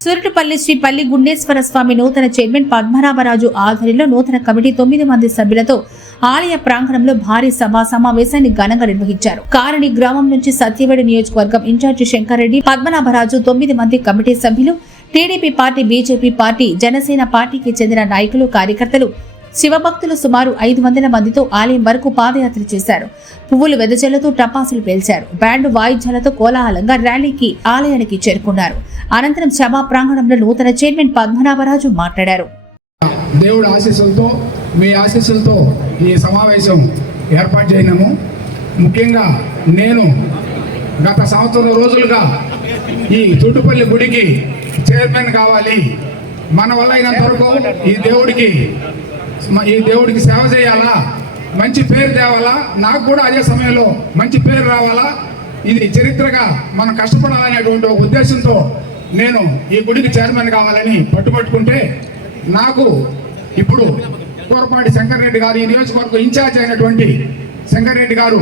సురటుపల్లి శ్రీ పల్లి గుండేశ్వర స్వామి నూతన చైర్మన్ పద్మనాభరాజు ఆధ్వర్యంలో నూతన కమిటీ తొమ్మిది మంది సభ్యులతో ఆలయ ప్రాంగణంలో భారీ సభా సమావేశాన్ని ఘనంగా నిర్వహించారు. కారణి గ్రామం నుంచి సత్యవేడు నియోజకవర్గం ఇన్ఛార్జి శంకర్రెడ్డి పద్మనాభరాజు తొమ్మిది మంది కమిటీ సభ్యులు TDP party BJP party Janasena పార్టీకి చెందిన నాయకులు కార్యకర్తలు శివభక్తులు సుమారు ఐదు వందల మందితో ఆలయం వరకు పాదయాత్ర చేశారు. పువ్వులు వెదజల్లుతూ టపాసులు పేల్చారు. బ్యాండ్ వాయిద్యాలతో కోలాహలంగా ర్యాలీకి ఆలయానికి చేరుకున్నారు. అనంతరం సభా ప్రాంగణంలో నూతన చైర్మన్ పద్మనాభరాజు మాట్లాడారు. దేవుడు ఆశీస్సులతో మీ ఆశీస్సులతో ఈ సమావేశం ఏర్పాటు చేయనాము ముఖ్యంగా నేను గత సంవత్సరం రోజులుగా ఈ తుట్టుపల్లి గుడికి చైర్మన్ కావాలి. మన వల్ల అయినంత వరకు ఈ దేవుడికి ఈ దేవుడికి సేవ చేయాలా? మంచి పేరు తేవాలా? నాకు కూడా అదే సమయంలో మంచి పేరు రావాలా? ఇది చరిత్రగా మనం కష్టపడాలనేటువంటి ఒక ఉద్దేశంతో నేను ఈ గుడికి చైర్మన్ కావాలని పట్టుబట్టుకుంటే నాకు ఇప్పుడు కూరపాటి శంకర్రెడ్డి గారు ఈ నియోజకవర్గం ఇన్ఛార్జ్ అయినటువంటి శంకర్రెడ్డి గారు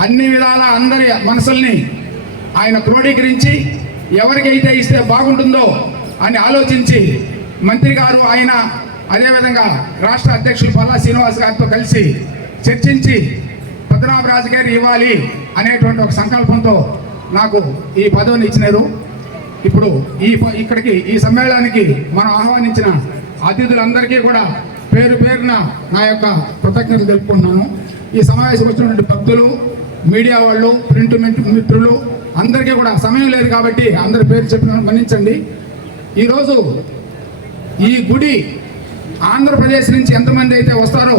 అన్ని విధాల అందరి మనసుల్ని ఆయన క్రోడీకరించి ఎవరికైతే ఇస్తే బాగుంటుందో అని ఆలోచించి మంత్రి గారు ఆయన అదేవిధంగా రాష్ట్ర అధ్యక్షులు పల్లా శ్రీనివాస్ గారితో కలిసి చర్చించి పద్మనాభరాజు గారు ఇవ్వాలి అనేటువంటి ఒక సంకల్పంతో నాకు ఈ పదవిని ఇచ్చినారు. ఇప్పుడు ఈ ఇక్కడికి ఈ సమ్మేళనానికి మనం ఆహ్వానించిన అతిథులందరికీ కూడా పేరు పేరున నా యొక్క కృతజ్ఞతలు తెలుపుకుంటున్నాను. ఈ సమావేశం వచ్చినటువంటి భక్తులు మీడియా వాళ్ళు ప్రింట్ మిత్రులు అందరికీ కూడా సమయం లేదు కాబట్టి అందరి పేరు చెప్పిన మన్నించండి ఈరోజు ఈ గుడి ఆంధ్రప్రదేశ్ నుంచి ఎంతమంది అయితే వస్తారో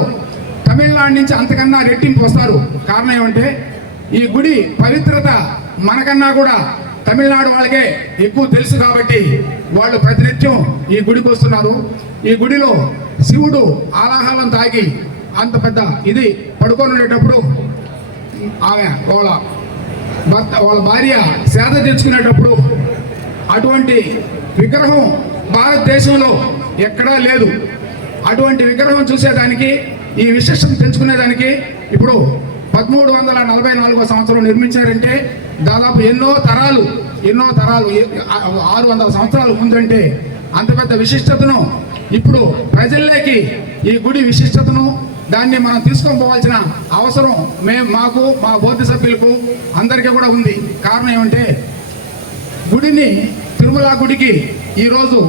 తమిళనాడు నుంచి అంతకన్నా రెట్టింపు వస్తారు. కారణం ఏమంటే ఈ గుడి పవిత్రత మనకన్నా కూడా తమిళనాడు వాళ్ళకే ఎక్కువ తెలుసు కాబట్టి వాళ్ళు ప్రతినిత్యం ఈ గుడికి వస్తున్నారు. ఈ గుడిలో శివుడు ఆలాహలం తాగి అంత పెద్ద ఇది పడుకొని ఉండేటప్పుడు ఆమె వాళ్ళ భర్త వాళ్ళ భార్య సేద తెచ్చుకునేటప్పుడు అటువంటి విగ్రహం భారతదేశంలో ఎక్కడా లేదు. అటువంటి విగ్రహం చూసేదానికి ఈ విశిష్టం పెంచుకునేదానికి ఇప్పుడు పదమూడు వందల నలభై నాలుగో సంవత్సరం నిర్మించారంటే దాదాపు ఎన్నో తరాలు ఎన్నో తరాలు ఆరు వందల సంవత్సరాల ముందంటే అంత పెద్ద విశిష్టతను ఇప్పుడు ప్రజల్లోకి ఈ గుడి విశిష్టతను దాన్ని మనం తీసుకొని పోవాల్సిన అవసరం మేము మాకు మా బోర్డు సభ్యులకు అందరికీ కూడా ఉంది. కారణం ఏమంటే గుడిని తిరుమల గుడికి ఈరోజు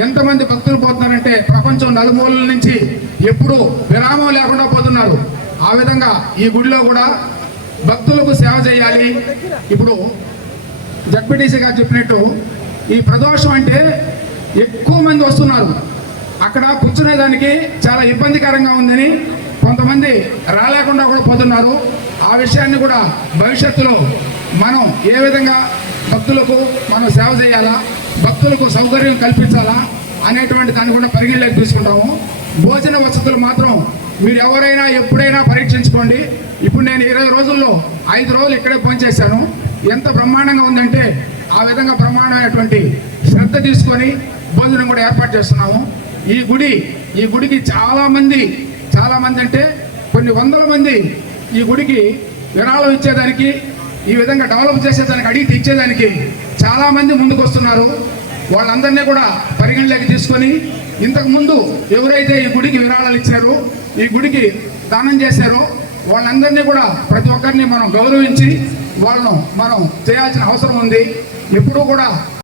ఎంతమంది భక్తులు పోతున్నారంటే ప్రపంచం నలుమూలల నుంచి ఎప్పుడూ విరామం లేకుండా పోతున్నారు. ఆ విధంగా ఈ గుడిలో కూడా భక్తులకు సేవ చేయాలి. ఇప్పుడు జడ్పీటీసీ గారు చెప్పినట్టు ఈ ప్రదోషం అంటే ఎక్కువ మంది వస్తున్నారు. అక్కడ కూర్చునేదానికి చాలా ఇబ్బందికరంగా ఉందని కొంతమంది రాలేకుండా కూడా పోతున్నారు. ఆ విషయాన్ని కూడా భవిష్యత్తులో మనం ఏ విధంగా భక్తులకు మనం సేవ చేయాలా? భక్తులకు సౌకర్యం కల్పించాలా అనేటువంటి దాన్ని కూడా పరిగణలోకి తీసుకుంటాము. భోజన వసతులు మాత్రం మీరు ఎవరైనా ఎప్పుడైనా పరీక్షించుకోండి. ఇప్పుడు నేను ఇరవై రోజుల్లో ఐదు రోజులు ఇక్కడే పనిచేశాను ఎంత బ్రహ్మాండంగా ఉందంటే ఆ విధంగా బ్రహ్మాండమైనటువంటి శ్రద్ధ తీసుకొని భోజనం కూడా ఏర్పాటు చేస్తున్నాము. ఈ గుడి ఈ గుడికి చాలామంది చాలామంది అంటే కొన్ని వందల మంది ఈ గుడికి విరాళం ఇచ్చేదానికి ఈ విధంగా డెవలప్ చేసేదానికి అడిగి తీర్చేదానికి చాలామంది ముందుకు వస్తున్నారు వాళ్ళందరినీ కూడా పరిగణలోకి తీసుకొని ఇంతకుముందు ఎవరైతే ఈ గుడికి విరాళాలు ఇచ్చారో ఈ గుడికి దానం చేశారో వాళ్ళందరినీ కూడా ప్రతి ఒక్కరిని మనం గౌరవించి వాళ్ళను మనం చేయాల్సిన అవసరం ఉంది. ఎప్పుడూ కూడా